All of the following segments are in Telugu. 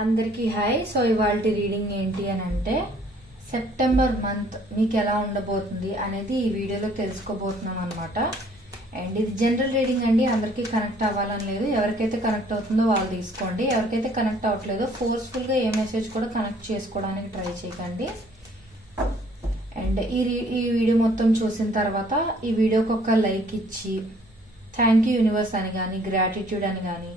అందరికీ హాయ్. సో ఇవాళ రీడింగ్ ఏంటి అని అంటే సెప్టెంబర్ మంత్ మీకు ఎలా ఉండబోతుంది అనేది ఈ వీడియోలో తెలుసుకోబోతున్నాం అనమాట. అండ్ ఇది జనరల్ రీడింగ్ అండి, అందరికీ కనెక్ట్ అవ్వాలని లేదు. ఎవరికైతే కనెక్ట్ అవుతుందో వాళ్ళు తీసుకోండి. ఎవరికైతే కనెక్ట్ అవ్వట్లేదో ఫోర్స్ఫుల్గా ఏ మెసేజ్ కూడా కనెక్ట్ చేసుకోవడానికి ట్రై చేయకండి. అండ్ ఈ వీడియో మొత్తం చూసిన తర్వాత ఈ వీడియోకి ఒక లైక్ ఇచ్చి థ్యాంక్ యూ యూనివర్స్ అని కానీ, గ్రాటిట్యూడ్ అని కానీ,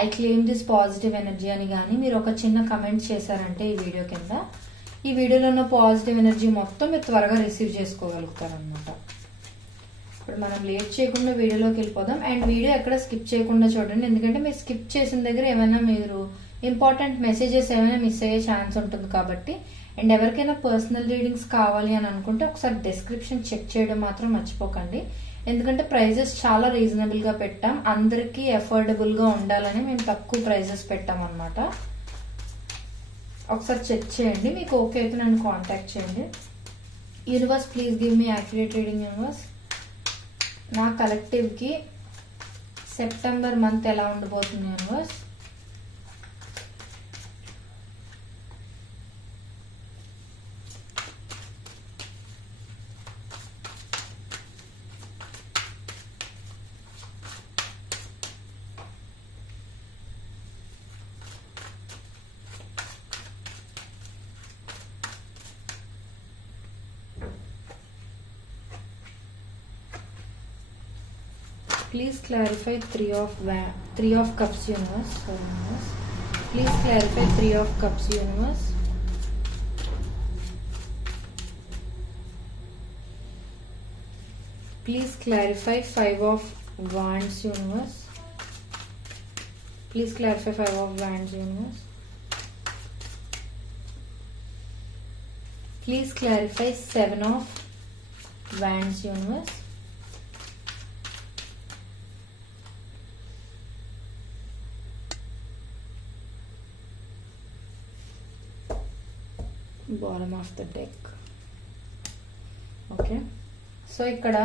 I claim this positive energy అని కానీ మీరు ఒక చిన్న కమెంట్ చేశారంటే ఈ వీడియో కింద, ఈ వీడియోలో ఉన్న పాజిటివ్ ఎనర్జీ మొత్తం మీరు త్వరగా రిసీవ్ చేసుకోగలుగుతారనమాట. ఇప్పుడు మనం లేట్ చేయకుండా వీడియోలోకి వెళ్ళిపోదాం. అండ్ వీడియో ఎక్కడ స్కిప్ చేయకుండా చూడండి, ఎందుకంటే మీరు స్కిప్ చేసిన దగ్గర ఏమైనా మీరు ఇంపార్టెంట్ మెసేజెస్ ఏమైనా మిస్ అయ్యే ఛాన్స్ ఉంటుంది కాబట్టి. అండ్ ఎవరికైనా పర్సనల్ రీడింగ్స్ కావాలి అని అనుకుంటే ఒకసారి డిస్క్రిప్షన్ చెక్ చేయడం మాత్రం మర్చిపోకండి. ఎందుకంటే ప్రైజెస్ చాలా రీజనబుల్ గా పెట్టాం, అందరికీ అఫోర్డబుల్ గా ఉండాలని మేము తక్కువ ప్రైజెస్ పెట్టాం అనమాట. ఒకసారి చెక్ చేయండి, మీకు ఓకే అయితే నన్ను కాంటాక్ట్ చేయండి. Universe please give me accurate reading. Universe నా కలెక్టివ్ కి సెప్టెంబర్ మంత్ ఎలా ఉండబోతుంది universe? Please clarify three of cups universe. Please clarify 3 of cups universe. Please clarify 5 of wands universe. Please clarify 5 of wands universe. Please clarify 7 of wands universe. Bottom of the deck. Okay, so ఇక్కడ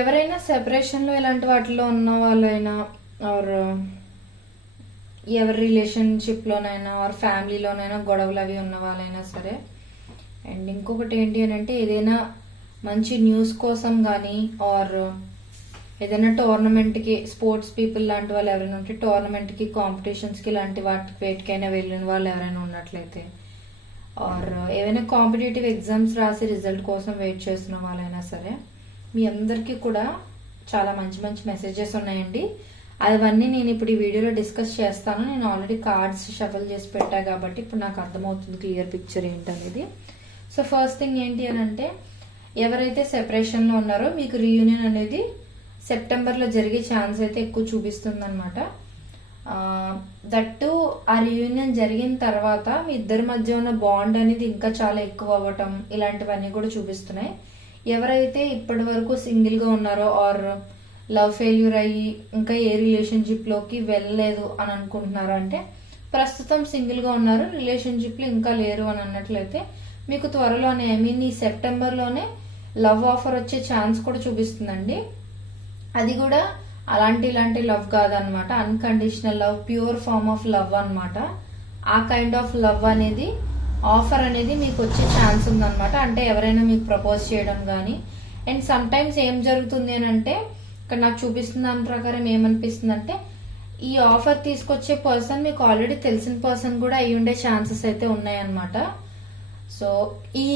ఎవరైనా సెపరేషన్లో ఇలాంటి వాటిలో ఉన్న వాళ్ళైనా ఆర్ ఎవరి రిలేషన్షిప్లోనైనా ఆర్ ఫ్యామిలీలోనైనా గొడవలు అవి ఉన్న వాళ్ళైనా సరే. అండ్ ఇంకొకటి ఏంటి అని అంటే ఏదైనా మంచి న్యూస్ కోసం కానీ ఆర్ ఏదైనా టోర్నమెంట్కి స్పోర్ట్స్ పీపుల్ లాంటి వాళ్ళు ఎవరైనా ఉంటే టోర్నమెంట్కి కాంపిటీషన్స్కి ఇలాంటి వేటికైనా వెళ్ళిన వాళ్ళు ఎవరైనా ఉన్నట్లయితే ఆర్ ఏవైనా కాంపిటేటివ్ ఎగ్జామ్స్ రాసి రిజల్ట్ కోసం వెయిట్ చేస్తున్న వాళ్ళైనా సరే, మీ అందరికీ కూడా చాలా మంచి మంచి మెసేజెస్ ఉన్నాయండి. అవన్నీ నేను ఇప్పుడు ఈ వీడియోలో డిస్కస్ చేస్తాను. నేను ఆల్రెడీ కార్డ్స్ షఫల్ చేసి పెట్టా కాబట్టి ఇప్పుడు నాకు అర్థమవుతుంది క్లియర్ పిక్చర్ ఏంటనేది. సో ఫస్ట్ థింగ్ ఏంటి అని అంటే ఎవరైతే సెపరేషన్లో ఉన్నారో మీకు రీయూనియన్ అనేది సెప్టెంబర్లో జరిగే ఛాన్స్ అయితే ఎక్కువ చూపిస్తుంది అనమాట. దట్టు ఆ రీయూనియన్ జరిగిన తర్వాత మీ ఇద్దరి మధ్య ఉన్న బాండ్ అనేది ఇంకా చాలా ఎక్కువ అవ్వటం ఇలాంటివన్నీ కూడా చూపిస్తున్నాయి. ఎవరైతే ఇప్పటి వరకు సింగిల్గా ఉన్నారో ఆర్ లవ్ ఫెయిల్యూర్ అయ్యి ఇంకా ఏ రిలేషన్షిప్లోకి వెళ్ళలేదు అని అనుకుంటున్నారో, అంటే ప్రస్తుతం సింగిల్గా ఉన్నారు రిలేషన్షిప్లో ఇంకా లేరు అని అన్నట్లయితే మీకు త్వరలోనే ఈ సెప్టెంబర్లోనే లవ్ ఆఫర్ వచ్చే ఛాన్స్ కూడా చూపిస్తుందండి. అది కూడా ఇలాంటి లవ్ కాదనమాట, unconditional love, pure form of love అనమాట. ఆ కైండ్ ఆఫ్ లవ్ అనేది ఆఫర్ అనేది మీకు వచ్చే ఛాన్స్ ఉందన్నమాట. అంటే ఎవరైనా మీకు ప్రపోజ్ చేయడం కానీ. అండ్ సమ్ టైమ్స్ ఏం జరుగుతుంది అని అంటే ఇక్కడ నాకు చూపిస్తున్న దాని ప్రకారం ఏమనిపిస్తుంది అంటే ఈ ఆఫర్ తీసుకొచ్చే పర్సన్ మీకు ఆల్రెడీ తెలిసిన పర్సన్ కూడా అయి ఉండే ఛాన్సెస్ అయితే ఉన్నాయన్నమాట. సో ఈ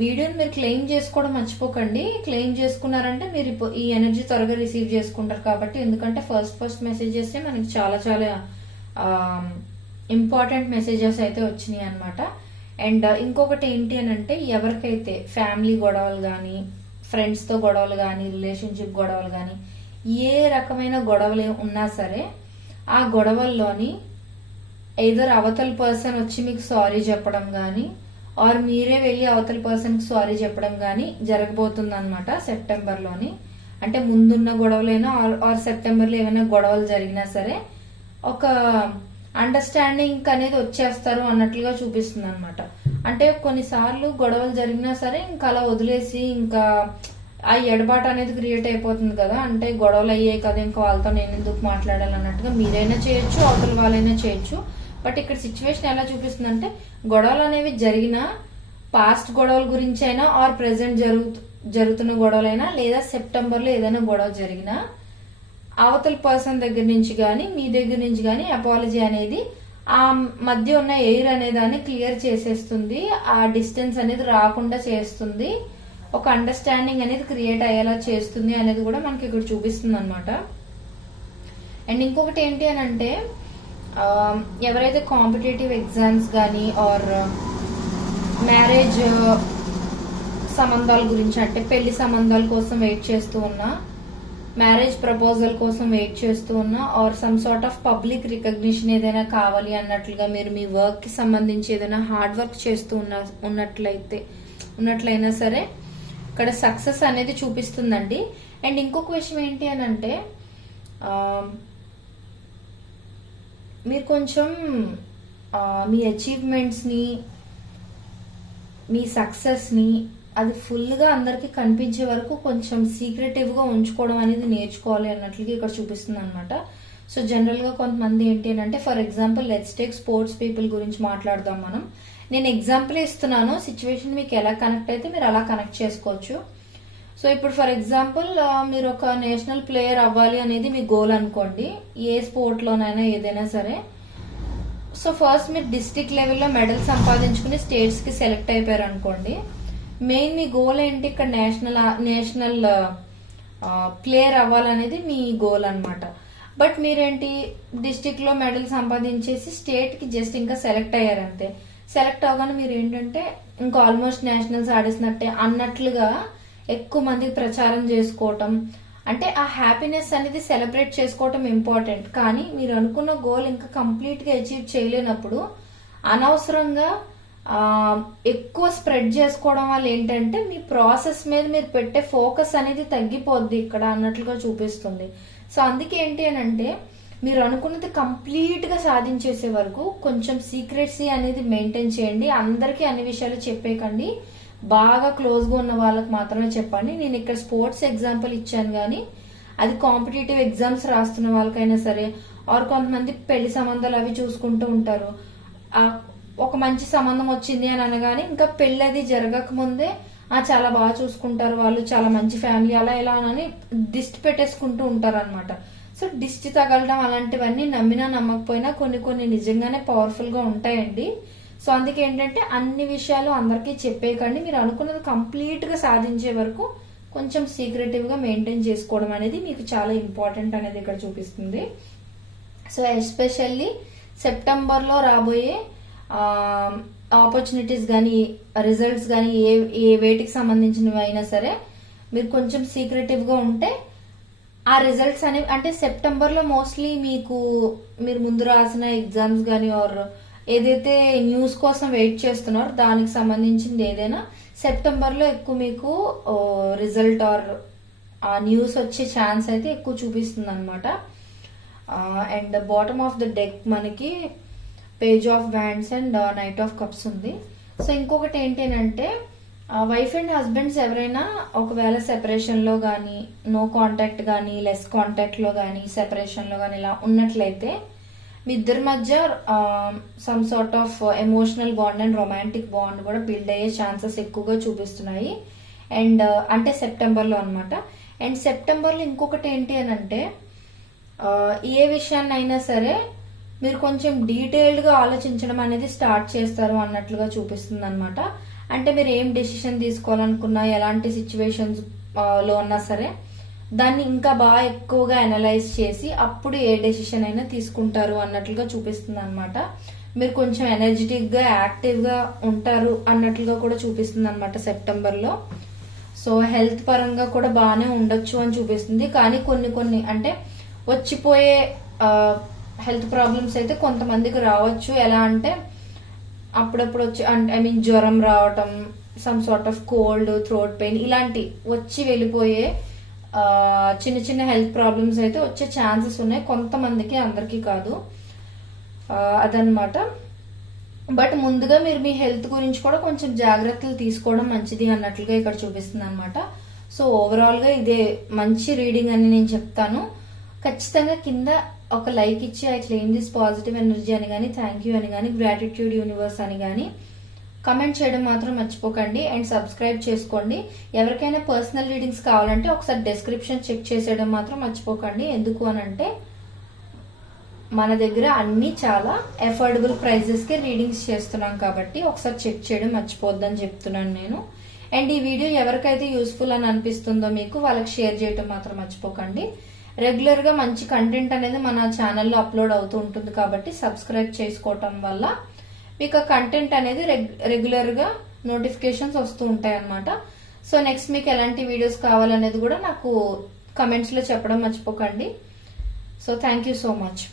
వీడియోని మీరు క్లెయిమ్ చేసుకోవడం మర్చిపోకండి. క్లెయిమ్ చేసుకున్నారంటే మీరు ఈ ఎనర్జీ త్వరగా రిసీవ్ చేసుకుంటారు కాబట్టి. ఎందుకంటే ఫస్ట్ మెసేజెస్ మనకి చాలా చాలా ఇంపార్టెంట్ మెసేజెస్ అయితే వచ్చినాయి అనమాట. అండ్ ఇంకొకటి ఏంటి అని అంటే ఎవరికైతే ఫ్యామిలీ గొడవలు కానీ, ఫ్రెండ్స్తో గొడవలు కానీ, రిలేషన్షిప్ గొడవలు కానీ, ఏ రకమైన గొడవలు ఉన్నా సరే ఆ గొడవల్లోని ఎయిదర్ అవతల పర్సన్ వచ్చి మీకు సారీ చెప్పడం కానీ ఆర్ మీరే వెళ్ళి అవతల పర్సన్కి సారీ చెప్పడం కానీ జరగబోతుంది అనమాట సెప్టెంబర్లోని. అంటే ముందున్న గొడవలైనా ఆర్ సెప్టెంబర్లో ఏమైనా గొడవలు జరిగినా సరే ఒక అండర్స్టాండింగ్ అనేది వచ్చేస్తారు అన్నట్లుగా చూపిస్తుంది అనమాట. అంటే కొన్నిసార్లు గొడవలు జరిగినా సరే ఇంకా అలా వదిలేసి ఇంకా ఆ ఎడబాటు అనేది క్రియేట్ అయిపోతుంది కదా, అంటే గొడవలు అయ్యాయి కదా ఇంకా వాళ్ళతో నేను ఎందుకు మాట్లాడాలి అన్నట్టుగా మీరైనా చేయొచ్చు, అవతల వాళ్ళైనా చేయొచ్చు. బట్ ఇక్కడ సిచ్యువేషన్ ఎలా చూపిస్తుందంటే గొడవలు అనేవి జరిగినా పాస్ట్ గొడవల గురించి అయినా ఆర్ ప్రెసెంట్ జరుగుతున్న గొడవలైనా లేదా సెప్టెంబర్లో ఏదైనా గొడవ జరిగినా అవతల పర్సన్ దగ్గర నుంచి కానీ మీ దగ్గర నుంచి కానీ అపాలజీ అనేది ఆ మధ్య ఉన్న ఎయిర్ అనే దాన్ని క్లియర్ చేసేస్తుంది, ఆ డిస్టెన్స్ అనేది రాకుండా చేస్తుంది, ఒక అండర్స్టాండింగ్ అనేది క్రియేట్ అయ్యేలా చేస్తుంది అనేది కూడా మనకి ఇక్కడ చూపిస్తుంది అనమాట. అండ్ ఇంకొకటి ఏంటి అని అంటే ఎవరైతే కాంపిటేటివ్ ఎగ్జామ్స్ కానీ ఆర్ మ్యారేజ్ సంబంధాల గురించి అంటే పెళ్లి సంబంధాల కోసం వెయిట్ చేస్తూ ఉన్నా, మ్యారేజ్ ప్రపోజల్ కోసం వెయిట్ చేస్తూ ఉన్నా or some sort of public recognition ఏదైనా కావాలి అన్నట్లుగా మీరు మీ వర్క్ కి సంబంధించి ఏదైనా హార్డ్ వర్క్ చేస్తూ ఉన్నట్లయినా సరే ఇక్కడ సక్సెస్ అనేది చూపిస్తుందండి. అండ్ ఇంకొక విషయం ఏంటి అని అంటే మీరు కొంచెం మీ అచీవ్మెంట్స్ని మీ సక్సెస్ని అది ఫుల్గా అందరికి కనిపించే వరకు కొంచెం సీక్రెటివ్గా ఉంచుకోవడం అనేది నేర్చుకోవాలి అన్నట్లుగా ఇక్కడ చూపిస్తుంది అనమాట. సో జనరల్గా కొంతమంది ఏంటి అని అంటే for example let's take sports people గురించి మాట్లాడదాం మనం. నేను ఎగ్జాంపుల్ ఇస్తున్నాను, సిచ్యువేషన్ మీకు ఎలా కనెక్ట్ అయితే మీరు అలా కనెక్ట్ చేసుకోవచ్చు. సో ఇప్పుడు ఫర్ ఎగ్జాంపుల్ మీరు ఒక నేషనల్ ప్లేయర్ అవ్వాలి అనేది మీ గోల్ అనుకోండి, ఏ స్పోర్ట్లోనైనా ఏదైనా సరే. సో ఫస్ట్ మీరు డిస్ట్రిక్ట్ లెవెల్లో మెడల్ సంపాదించుకుని స్టేట్స్కి సెలెక్ట్ అయిపోయారు అనుకోండి. మెయిన్ మీ గోల్ ఏంటి, ఇక్కడ నేషనల్ ప్లేయర్ అవ్వాలనేది మీ గోల్ అనమాట. బట్ మీరేంటి డిస్ట్రిక్ట్ లో మెడల్ సంపాదించేసి స్టేట్ కి జస్ట్ ఇంకా సెలెక్ట్ అయ్యారు అంతే. సెలెక్ట్ అవగానే మీరు ఏంటంటే ఇంకా ఆల్మోస్ట్ నేషనల్స్ ఆడేసినట్టే అన్నట్లుగా ఎక్కువ మందికి ప్రచారం చేసుకోవటం, అంటే ఆ హ్యాపీనెస్ అనేది సెలబ్రేట్ చేసుకోవటం ఇంపార్టెంట్. కానీ మీరు అనుకున్న గోల్ ఇంకా కంప్లీట్ గా అచీవ్ చేయలేనప్పుడు అనవసరంగా ఎక్కువ స్ప్రెడ్ చేసుకోవడం వల్ల ఏంటంటే మీ ప్రాసెస్ మీద మీరు పెట్టే ఫోకస్ అనేది తగ్గిపోద్ది ఇక్కడ అన్నట్లుగా చూపిస్తుంది. సో అందుకే ఏంటి అని అంటే మీరు అనుకున్నది కంప్లీట్ గా సాధించేసే వరకు కొంచెం సీక్రెట్సీ అనేది మెయింటైన్ చేయండి. అందరికీ అన్ని విషయాలు చెప్పేకండి, బాగా క్లోజ్ గా ఉన్న వాళ్ళకి మాత్రమే చెప్పండి. నేను ఇక్కడ స్పోర్ట్స్ ఎగ్జాంపుల్ ఇచ్చాను కానీ అది కాంపిటేటివ్ ఎగ్జామ్స్ రాస్తున్న వాళ్ళకైనా సరే ఆర్ కొంతమంది పెళ్లి సంబంధాలు అవి చూసుకుంటూ ఉంటారు. ఒక మంచి సంబంధం వచ్చింది అని అనగానే ఇంకా పెళ్లి అది జరగక ముందే చాలా బాగా చూసుకుంటారు వాళ్ళు, చాలా మంచి ఫ్యామిలీ అలా ఇలా అని దిష్టి పెట్టేసుకుంటూ ఉంటారు అనమాట. సో దిష్టి తగలడం అలాంటివన్నీ నమ్మినా నమ్మకపోయినా కొన్ని నిజంగానే పవర్ఫుల్ గా ఉంటాయండి. సో అందుకే ఏంటంటే అన్ని విషయాలు అందరికీ చెప్పేకండి, మీరు అనుకున్నది కంప్లీట్ గా సాధించే వరకు కొంచెం సీక్రెటివ్ గా మెయింటైన్ చేసుకోవడం అనేది మీకు చాలా ఇంపార్టెంట్ అనేది ఇక్కడ చూపిస్తుంది. సో ఎస్పెషల్లీ సెప్టెంబర్ లో రాబోయే ఆపర్చునిటీస్ కానీ రిజల్ట్స్ కానీ ఏ వేటికి సంబంధించినవి అయినా సరే మీరు కొంచెం సీక్రెటివ్ గా ఉంటే ఆ రిజల్ట్స్ అనేవి అంటే సెప్టెంబర్ లో మోస్ట్లీ మీరు ముందు రాసిన ఎగ్జామ్స్ కానీ ఆర్ ఏదైతే న్యూస్ కోసం వెయిట్ చేస్తున్నారో దానికి సంబంధించింది ఏదైనా సెప్టెంబర్ లో ఎక్కువ మీకు రిజల్ట్ ఆర్ ఆ న్యూస్ వచ్చే ఛాన్స్ అయితే ఎక్కువ చూపిస్తుంది అనమాట. And bottom of the deck మనకి page of wands and knight of cups ఉంది. సో ఇంకొకటి ఏంటి అంటే వైఫ్ అండ్ హస్బెండ్స్ ఎవరైనా ఒకవేళ సెపరేషన్ లో కానీ నో కాంటాక్ట్ కానీ లెస్ కాంటాక్ట్ లో కానీ సెపరేషన్ లో కానీ ఇలా ఉన్నట్లయితే మీ ఇద్దరి మధ్య some sort of emotional bond and romantic bond కూడా బిల్డ్ అయ్యే ఛాన్సెస్ ఎక్కువగా చూపిస్తున్నాయి. అండ్ అంటే సెప్టెంబర్ లో అనమాట. అండ్ సెప్టెంబర్ లో ఇంకొకటి ఏంటి అని అంటే ఏ విషయాన్ని అయినా సరే మీరు కొంచెం డీటెయిల్డ్ గా ఆలోచించడం అనేది స్టార్ట్ చేస్తారు అన్నట్లుగా చూపిస్తుంది అనమాట. అంటే మీరు ఏం డెసిషన్ తీసుకోవాలనుకున్నా ఎలాంటి సిచ్యువేషన్స్ లో ఉన్నా సరే దాన్ని ఇంకా బాగా ఎక్కువగా అనలైజ్ చేసి అప్పుడు ఏ డెసిషన్ అయినా తీసుకుంటారు అన్నట్లుగా చూపిస్తుంది అనమాట. మీరు కొంచెం ఎనర్జెటిక్ గా యాక్టివ్ గా ఉంటారు అన్నట్లుగా కూడా చూపిస్తుంది అనమాట సెప్టెంబర్ లో. సో హెల్త్ పరంగా కూడా బాగానే ఉండొచ్చు అని చూపిస్తుంది. కానీ కొన్ని అంటే వచ్చిపోయే హెల్త్ ప్రాబ్లమ్స్ అయితే కొంతమందికి రావచ్చు. ఎలా అంటే అప్పుడప్పుడు వచ్చి జ్వరం రావటం, some sort of cold, throat pain ఇలాంటి వచ్చి వెళ్ళిపోయే చిన్న హెల్త్ ప్రాబ్లమ్స్ అయితే వచ్చే ఛాన్సెస్ ఉన్నాయి కొంతమందికి, అందరికీ కాదు అదనమాట. బట్ ముందుగా మీరు మీ హెల్త్ గురించి కూడా కొంచెం జాగ్రత్తలు తీసుకోవడం మంచిది అన్నట్లుగా ఇక్కడ చూపిస్తుంది అనమాట. సో ఓవరాల్గా ఇదే మంచి రీడింగ్ అని నేను చెప్తాను. ఖచ్చితంగా కింద ఒక లైక్ ఇచ్చి I claim this positive energy అని కానీ, థ్యాంక్ యూ అని కానీ, గ్రాటిట్యూడ్ యూనివర్స్ అని కానీ కమెంట్ చేయడం మాత్రం మర్చిపోకండి. అండ్ సబ్స్క్రైబ్ చేసుకోండి. ఎవరికైనా పర్సనల్ రీడింగ్స్ కావాలంటే ఒకసారి డిస్క్రిప్షన్ చెక్ చేసేయడం మాత్రం మర్చిపోకండి. ఎందుకు అనంటే మన దగ్గర అన్ని చాలా అఫోర్డబుల్ ప్రైజెస్కి రీడింగ్స్ చేస్తున్నాం కాబట్టి ఒకసారి చెక్ చేయడం మర్చిపోద్దని చెప్తున్నాను నేను. అండ్ ఈ వీడియో ఎవరికైతే యూస్ఫుల్ అని అనిపిస్తుందో మీకు వాళ్ళకి షేర్ చేయడం మాత్రం మర్చిపోకండి. రెగ్యులర్గా మంచి కంటెంట్ అనేది మన ఛానల్లో అప్లోడ్ అవుతూ ఉంటుంది కాబట్టి సబ్స్క్రైబ్ చేసుకోవటం వల్ల మీకు ఆ కంటెంట్ అనేది రెగ్యులర్గా నోటిఫికేషన్స్ వస్తూ ఉంటాయి అన్నమాట. సో నెక్స్ట్ మీకు ఎలాంటి వీడియోస్ కావాలనేది కూడా నాకు కమెంట్స్లో చెప్పడం మర్చిపోకండి. So thank you so much.